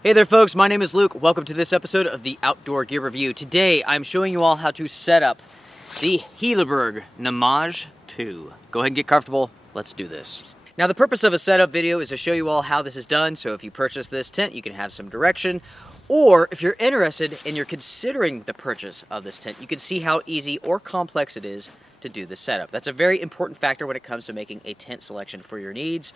Hey there folks, my name is Luke. Welcome to this episode of the Outdoor Gear Review. Today I'm showing you all how to set up the Hilleberg Nammatj 2. Go ahead and get comfortable, let's do this. Now the purpose of a setup video is to show you all how this is done, so if you purchase this tent you can have some direction, or if you're interested and you're considering the purchase of this tent, you can see how easy or complex it is to do the setup. That's a very important factor when it comes to making a tent selection for your needs.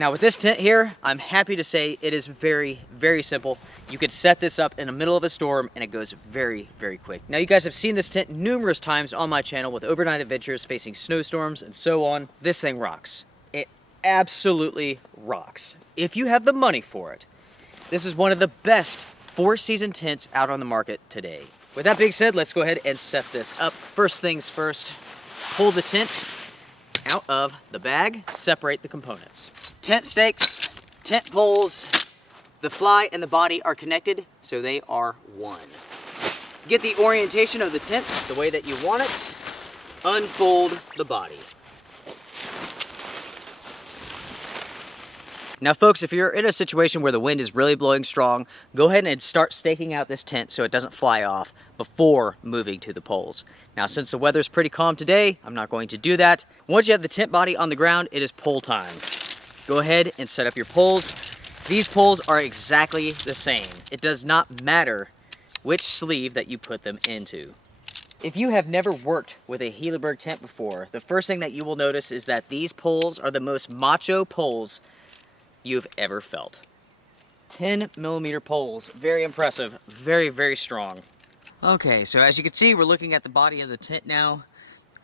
Now with this tent here, I'm happy to say it is very, very simple. You could set this up in the middle of a storm and it goes very, very quick. Now you guys have seen this tent numerous times on my channel with overnight adventures facing snowstorms and so on. This thing rocks. It absolutely rocks. If you have the money for it, this is one of the best four-season tents out on the market today. With that being said, let's go ahead and set this up. First things first, pull the tent out of the bag, separate the components. Tent stakes, tent poles, the fly and the body are connected, so they are one. Get the orientation of the tent the way that you want it. Unfold the body. Now folks, if you're in a situation where the wind is really blowing strong, go ahead and start staking out this tent so it doesn't fly off before moving to the poles. Now since the weather's pretty calm today, I'm not going to do that. Once you have the tent body on the ground, it is pole time. Go ahead and set up your poles. These poles are exactly the same. It does not matter which sleeve that you put them into. If you have never worked with a Hilleberg tent before, the first thing that you will notice is that these poles are the most macho poles you've ever felt. 10mm poles, very impressive, very, very strong. Okay, so as you can see, we're looking at the body of the tent now.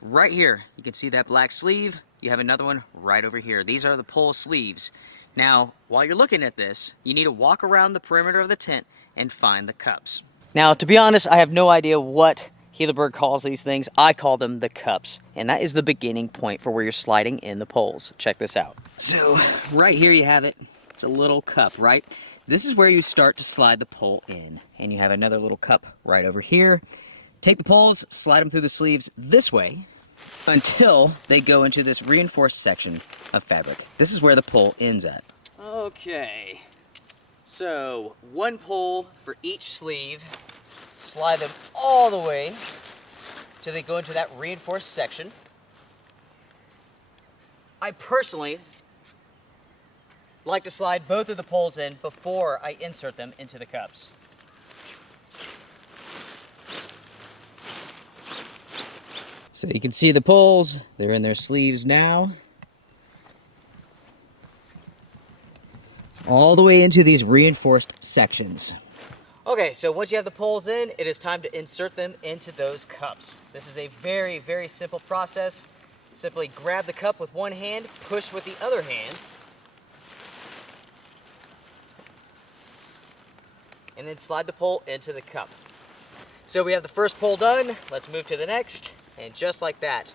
Right here, you can see that black sleeve. You have another one right over here. These are the pole sleeves. Now, while you're looking at this, you need to walk around the perimeter of the tent and find the cups. Now, to be honest, I have no idea what Hilleberg calls these things. I call them the cups, and that is the beginning point for where you're sliding in the poles. Check this out. So, right here you have it. It's a little cup, right? This is where you start to slide the pole in, and you have another little cup right over here. Take the poles, slide them through the sleeves this way, until they go into this reinforced section of fabric. This is where the pole ends at. Okay, so one pole for each sleeve. Slide them all the way till they go into that reinforced section. I personally like to slide both of the poles in before I insert them into the cups. So you can see the poles, they're in their sleeves now. All the way into these reinforced sections. Okay, so once you have the poles in, it is time to insert them into those cups. This is a very, very simple process. Simply grab the cup with one hand, push with the other hand, and then slide the pole into the cup. So we have the first pole done, let's move to the next. And just like that,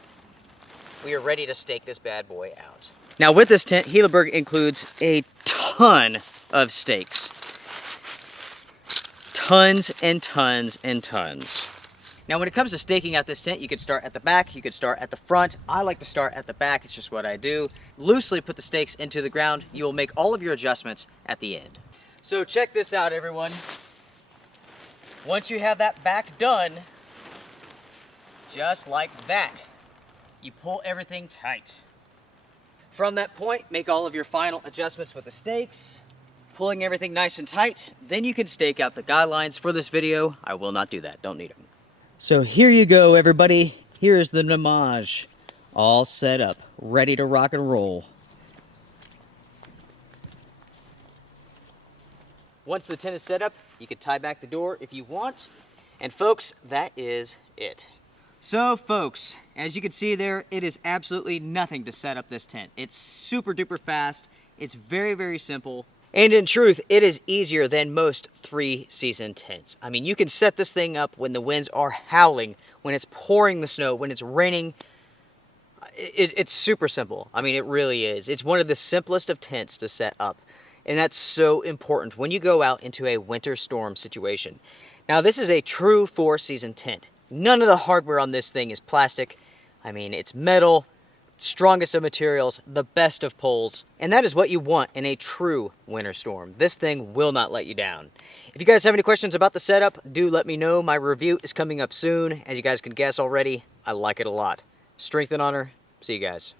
we are ready to stake this bad boy out. Now with this tent, Hilleberg includes a ton of stakes. Tons and tons and tons. Now when it comes to staking out this tent, you could start at the back, you could start at the front. I like to start at the back, it's just what I do. Loosely put the stakes into the ground. You will make all of your adjustments at the end. So check this out, everyone. Once you have that back done, just like that, you pull everything tight. From that point, make all of your final adjustments with the stakes, pulling everything nice and tight. Then you can stake out the guidelines. For this video, I will not do that, don't need them. So here you go, everybody. Here is the Nammatj, all set up, ready to rock and roll. Once the tent is set up, you can tie back the door if you want. And folks, that is it. So folks, as you can see there, it is absolutely nothing to set up this tent. It's super duper fast, it's very, very simple, and in truth, it is easier than most three-season tents. I mean, you can set this thing up when the winds are howling, when it's pouring the snow, when it's raining. It's super simple. I mean, it really is. It's one of the simplest of tents to set up, and that's so important when you go out into a winter storm situation. Now, this is a true four-season tent. None of the hardware on this thing is plastic. I mean, it's metal, strongest of materials, the best of poles, and that is what you want in a true winter storm. This thing will not let you down. If you guys have any questions about the setup, do let me know. My review is coming up soon. As you guys can guess already, I like it a lot. Strength and honor. See you guys.